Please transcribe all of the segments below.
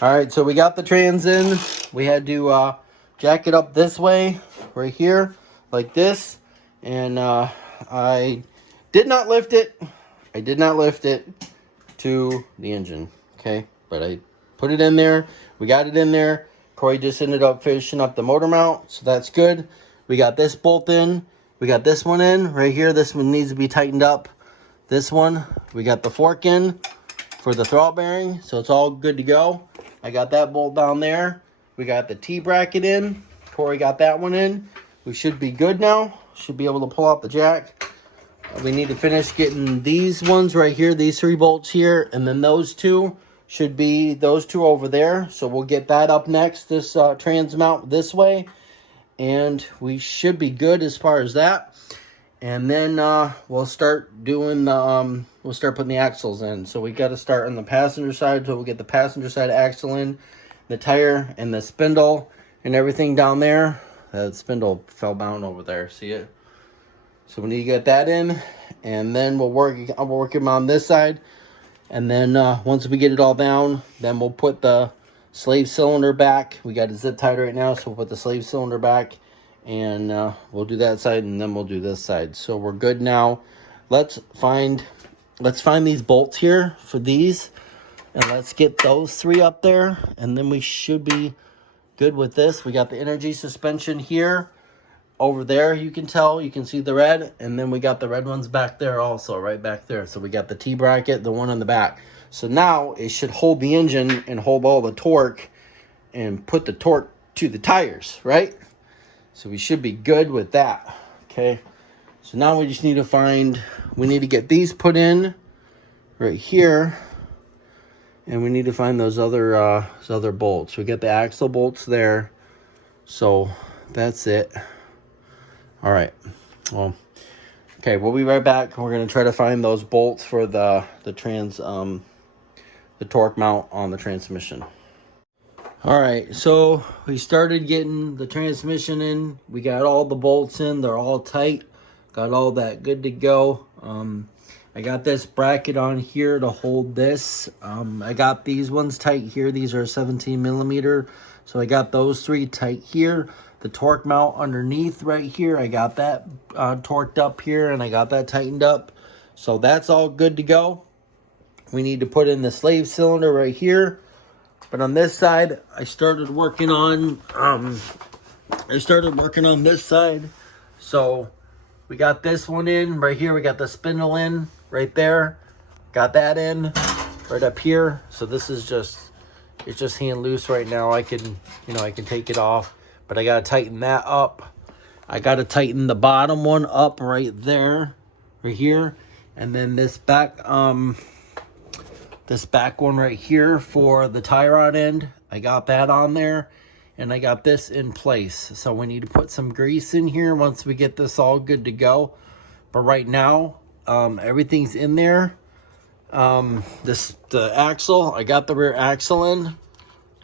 All right, so we got the trans in. We had to jack it up this way, right here, like this. And I did not lift it. I did not lift it to the engine, okay? But I put it in there. We got it in there. Corey just ended up finishing up the motor mount, so that's good. We got this bolt in. We got this one in right here. This one needs to be tightened up. This one, we got the fork in for the throttle bearing, so it's all good to go. I got that bolt down there. We got the T-bracket in. Corey got that one in. We should be good now. Should be able to pull out the jack. We need to finish getting these ones right here, these 3 bolts here, and then those 2 should be those 2 over there. So we'll get that up next, this trans mount this way, and we should be good as far as that. And then we'll start doing the we'll start putting the axles in. So we got to start on the passenger side, so we'll get the passenger side axle in, the tire and the spindle and everything down there. That spindle fell down over there, see it? So we need to get that in, and then I'll work them on this side. And then once we get it all down, then we'll put the slave cylinder back. We got it zip tied right now, so we'll put the slave cylinder back, and we'll do that side, and then we'll do this side. So we're good now. Let's find these bolts here for these, and let's get those 3 up there, and then we should be good with this. We got the energy suspension here. Over there, you can see the red, and then we got the red ones back there also, right back there. So we got the T-bracket, the one on the back. So now it should hold the engine and hold all the torque and put the torque to the tires, right? So we should be good with that, okay? So now we just need to get these put in right here, and we need to find those other bolts. We got the axle bolts there, so that's it. All right, well, okay, we'll be right back. We're gonna try to find those bolts for the torque mount on the transmission. All right, so we started getting the transmission in. We got all the bolts in, they're all tight. Got all that good to go. I got this bracket on here to hold this. I got these ones tight here. These are 17 millimeter. So I got those 3 tight here. The torque mount underneath right here, I got that torqued up here, and I got that tightened up. So that's all good to go. We need to put in the slave cylinder right here. But on this side, I started working on this side. So we got this one in right here. We got the spindle in right there. Got that in right up here. So this is it's just hand loose right now. I can take it off, but I gotta tighten that up. I gotta tighten the bottom one up right there, right here, and then this back one right here for the tie rod end. I got that on there, and I got this in place. So we need to put some grease in here once we get this all good to go. But right now, everything's in there. The axle, I got the rear axle in.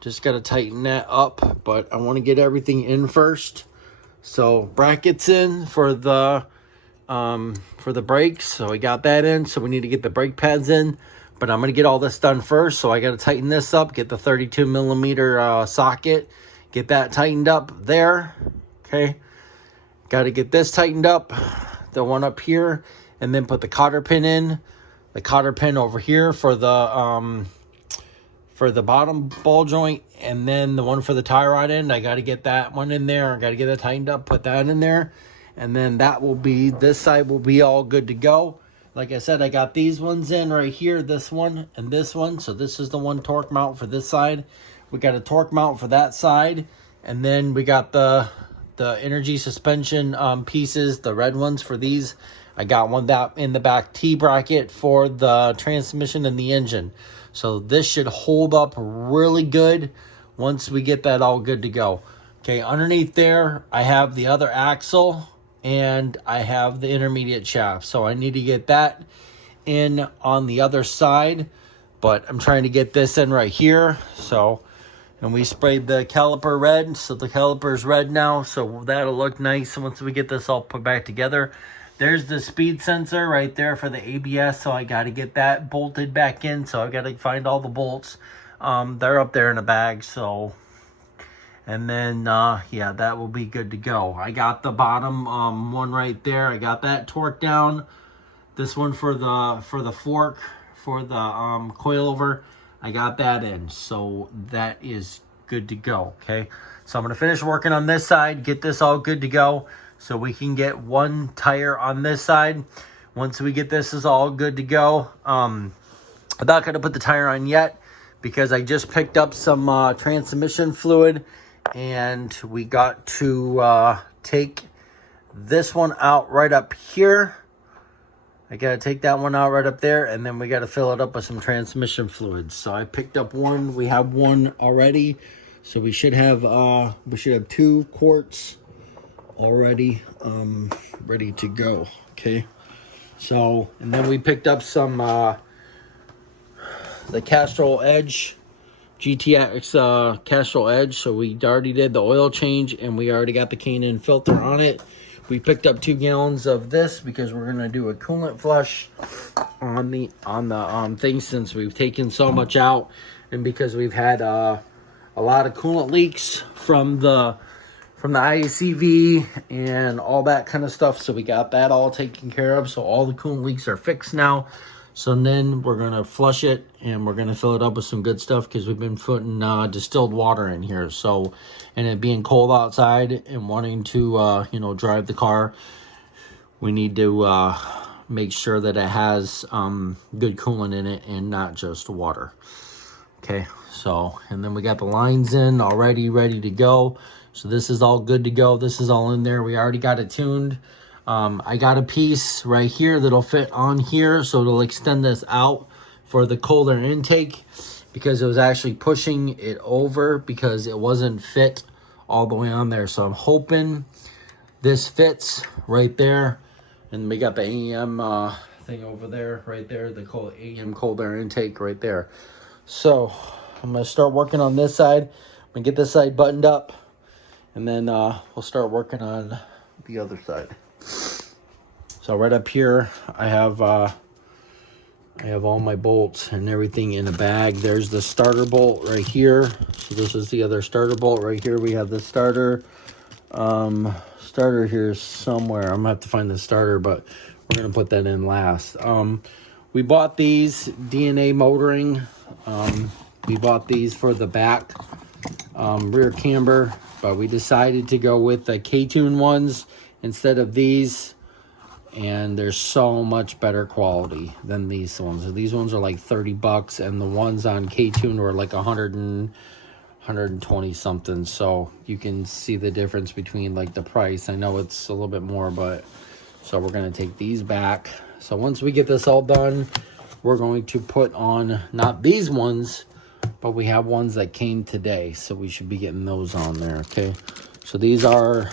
Just got to tighten that up, but I want to get everything in first. So brackets in for the brakes. So I got that in. So we need to get the brake pads in, but I'm going to get all this done first. So I got to tighten this up, get the 32 millimeter socket, get that tightened up there. Okay. Got to get this tightened up, the one up here, and then put the cotter pin in, the cotter pin over here for the bottom ball joint, and then the one for the tie rod end. I got to get that one in there. I got to get it tightened up, put that in there, and then this side will be all good to go. Like I said, I got these ones in right here, this one and this one. So this is the one torque mount for this side. We got a torque mount for that side, and then we got the energy suspension pieces, the red ones for these. I got one that in the back T-bracket for the transmission and the engine. So this should hold up really good once we get that all good to go. Okay, underneath there, I have the other axle and I have the intermediate shaft. So I need to get that in on the other side, but I'm trying to get this in right here. So, and we sprayed the caliper red, so the caliper's red now. So that'll look nice once we get this all put back together. There's the speed sensor right there for the ABS, so I got to get that bolted back in. So I got to find all the bolts. They're up there in a bag, so, and then, yeah, that will be good to go. I got the bottom one right there. I got that torqued down. This one for the fork, for the coilover, I got that in. So that is good to go, okay? So I'm going to finish working on this side, get this all good to go, so we can get one tire on this side. Once we get this is all good to go, I'm not going to put the tire on yet because I just picked up some transmission fluid, and we got to take this one out right up here. I got to take that one out right up there, and then we got to fill it up with some transmission fluid. So I picked up one. We have one already. So we should have 2 quarts already ready to go. Okay. So, and then we picked up some the Castrol Edge GTX Castrol Edge. So we already did the oil change, and we already got the K&N filter on it. We picked up 2 gallons of this because we're gonna do a coolant flush on the thing, since we've taken so much out, and because we've had a lot of coolant leaks from the IACV and all that kind of stuff. So we got that all taken care of. So all the coolant leaks are fixed now. So then we're gonna flush it, and we're gonna fill it up with some good stuff because we've been putting distilled water in here. So, and it being cold outside and wanting to drive the car, we need to make sure that it has good coolant in it and not just water. Okay, so, and then we got the lines in already ready to go. So this is all good to go. This is all in there. We already got it tuned. I got a piece right here that'll fit on here, so it'll extend this out for the cold air intake, because it was actually pushing it over because it wasn't fit all the way on there. So I'm hoping this fits right there. And we got the AM thing over there, right there, the AM cold air intake right there. So I'm gonna start working on this side. I'm gonna get this side buttoned up, and then we'll start working on the other side. So right up here, I have all my bolts and everything in a bag. There's the starter bolt right here. So this is the other starter bolt right here. We have the starter. Starter here somewhere. I'm gonna have to find the starter, but we're gonna put that in last. We bought these DNA motoring. We bought these for the back rear camber, but we decided to go with the K-Tune ones instead of these, and they're so much better quality than these ones. These ones are like 30 bucks, and the ones on K-Tune were like 120 something. So you can see the difference between like the price. I know it's a little bit more, but so we're gonna take these back. So once we get this all done, we're going to put on not these ones, but we have ones that came today, so we should be getting those on there. Okay, so these are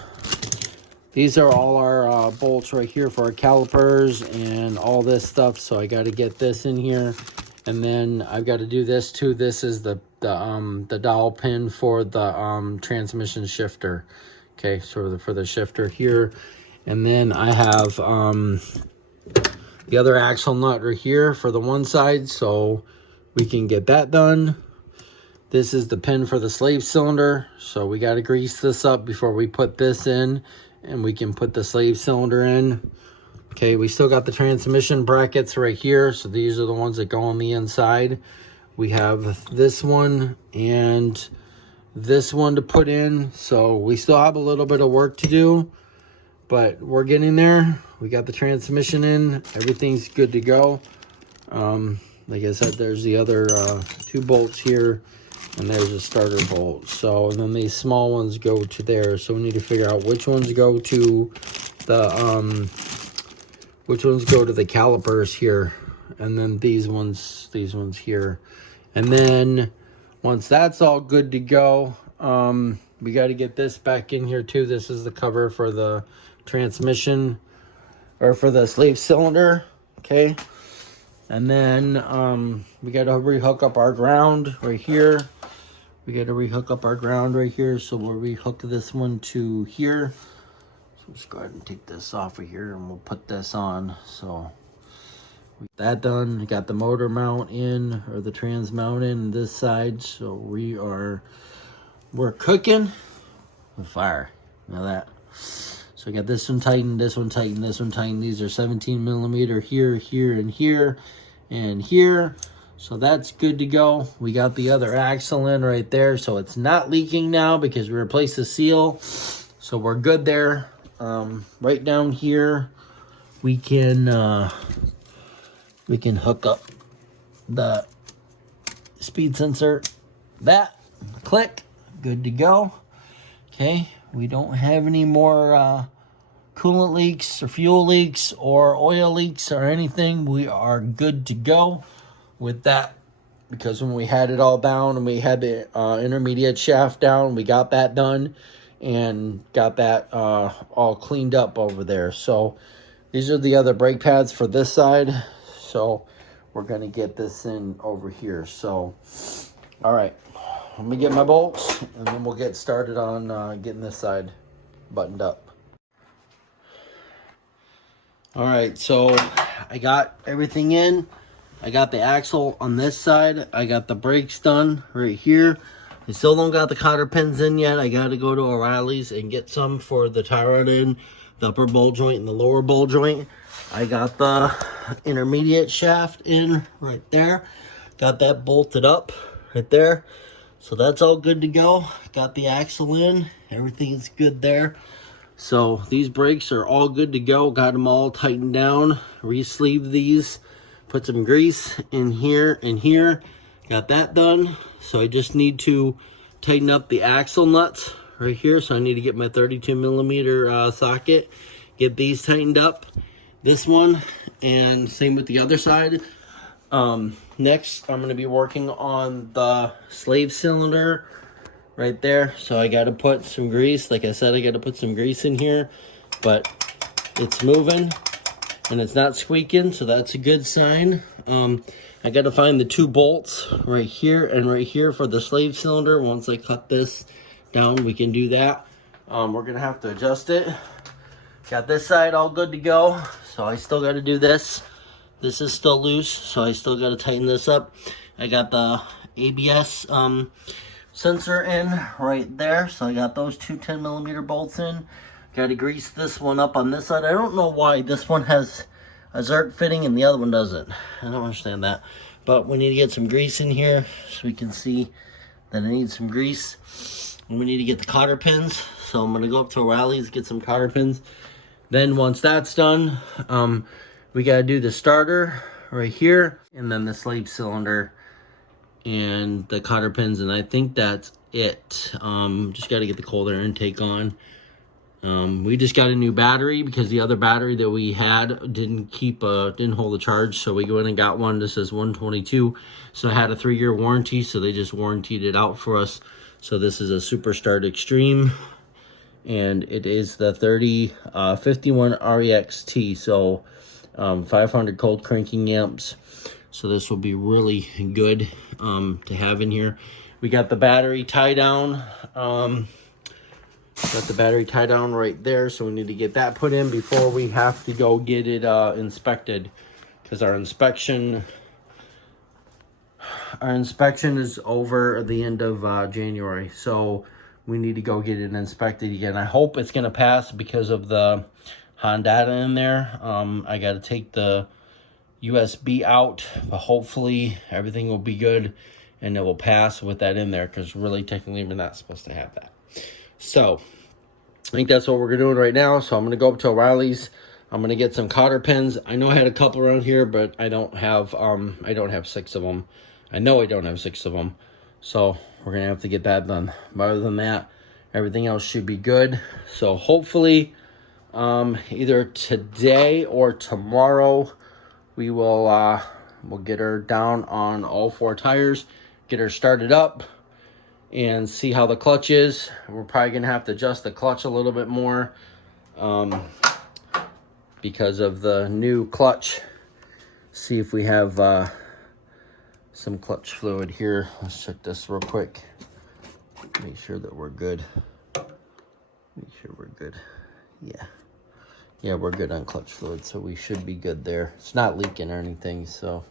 all our bolts right here for our calipers and all this stuff. So I got to get this in here, and then I've got to do this too. This is the dowel pin for the transmission shifter. Okay, so for the shifter here, and then I have the other axle nut right here for the one side, so we can get that done. This is the pin for the slave cylinder, so we got to grease this up before we put this in, and we can put the slave cylinder in. Okay, we still got the transmission brackets right here, so these are the ones that go on the inside. We have this one and this one to put in, so we still have a little bit of work to do, but we're getting there. We got the transmission in, everything's good to go. Like I said, there's the other 2 bolts here, and there's a starter bolt. So, and then these small ones go to there. So we need to figure out which ones go to the calipers here, and then these ones here. And then once that's all good to go, we got to get this back in here too. This is the cover for the transmission, or for the slave cylinder. Okay. And then we got to rehook up our ground right here. So we'll rehook this one to here. So let's go ahead and take this off of here, and we'll put this on. So That done. We got the motor mount in, or the trans mount in this side. So we're cooking with fire. Now that. So I got this one tightened, this one tightened, this one tightened. These are 17 millimeter here, here, and here, and here. So that's good to go. We got the other axle in right there, so it's not leaking now because we replaced the seal. So we're good there. Right down here, we can hook up the speed sensor. That, click, good to go. Okay, we don't have any more coolant leaks or fuel leaks or oil leaks or anything. We are good to go with that, because when we had it all down and we had the intermediate shaft down, we got that done and got that all cleaned up over there. So these are the other brake pads for this side. So we're going to get this in over here. So, all right, let me get my bolts and then we'll get started on getting this side buttoned up. All right, so I got everything in. I got the axle on this side. I got the brakes done right here. I still don't got the cotter pins in yet. I got to go to O'Reilly's and get some for the tie rod in, the upper bolt joint and the lower bolt joint. I got the intermediate shaft in right there. Got that bolted up right there. So that's all good to go. Got the axle in. Everything's good there. So these brakes are all good to go. Got them all tightened down. Re-sleeved these. Put some grease in here and here. Got that done. So I just need to tighten up the axle nuts right here. So I need to get my 32 millimeter socket. Get these tightened up. This one, and same with the other side. Next, I'm going to be working on the slave cylinder right there. So I got to put some grease. Like I said, I got to put some grease in here. But it's moving. And it's not squeaking, so that's a good sign. I got to find the 2 bolts right here and right here for the slave cylinder. Once I cut this down, we can do that. We're going to have to adjust it. Got this side all good to go, so I still got to do this. This is still loose, so I still got to tighten this up. I got the ABS sensor in right there, so I got those 2 10 millimeter bolts in. Got to grease this one up on this side. I don't know why this one has a Zerk fitting and the other one doesn't. I don't understand that. But we need to get some grease in here so we can see that I need some grease. And we need to get the cotter pins. So I'm going to go up to O'Reilly's, get some cotter pins. Then once that's done, we got to do the starter right here. And then the slave cylinder and the cotter pins. And I think that's it. Just got to get the cold air intake on. We just got a new battery because the other battery that we had didn't hold the charge, so we went and got one. This is 122, so I had a 3-year warranty, so they just warrantied it out for us. So this is a Super Start Extreme, and it is the 3051 REXT, so 500 cold cranking amps. So this will be really good to have in here. We got the battery tie down. Got the battery tie down right there, so we need to get that put in before we have to go get it inspected, because our inspection is over at the end of January, so we need to go get it inspected again. I hope it's going to pass because of the Honda in there. I got to take the USB out, but hopefully everything will be good and it will pass with that in there, because really technically we're not supposed to have that. So I think that's what we're doing right now. So I'm going to go up to O'Reilly's. I'm going to get some cotter pins. I know I had a couple around here, but I don't have 6 of them. I know I don't have 6 of them. So we're going to have to get that done. But other than that, everything else should be good. So hopefully either today or tomorrow we will we'll get her down on all 4 tires, get her started up, and see how the clutch is. We're probably going to have to adjust the clutch a little bit more because of the new clutch. See if we have some clutch fluid here. Let's check this real quick. Make sure that we're good. Make sure we're good. Yeah. Yeah, we're good on clutch fluid, so we should be good there. It's not leaking or anything, so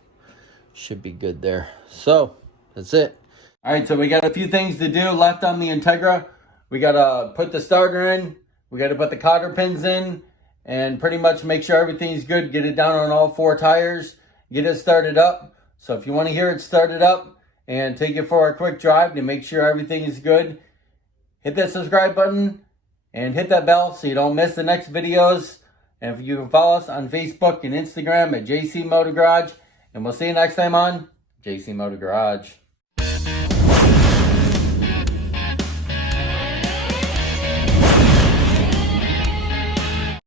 should be good there. So that's it. All right, so we got a few things to do left on the Integra. We got to put the starter in. We got to put the cotter pins in and pretty much make sure everything's good. Get it down on all 4 tires. Get it started up. So if you want to hear it started up and take it for a quick drive to make sure everything is good, hit that subscribe button and hit that bell so you don't miss the next videos. And if you can follow us on Facebook and Instagram at JC Motor Garage. And we'll see you next time on JC Motor Garage.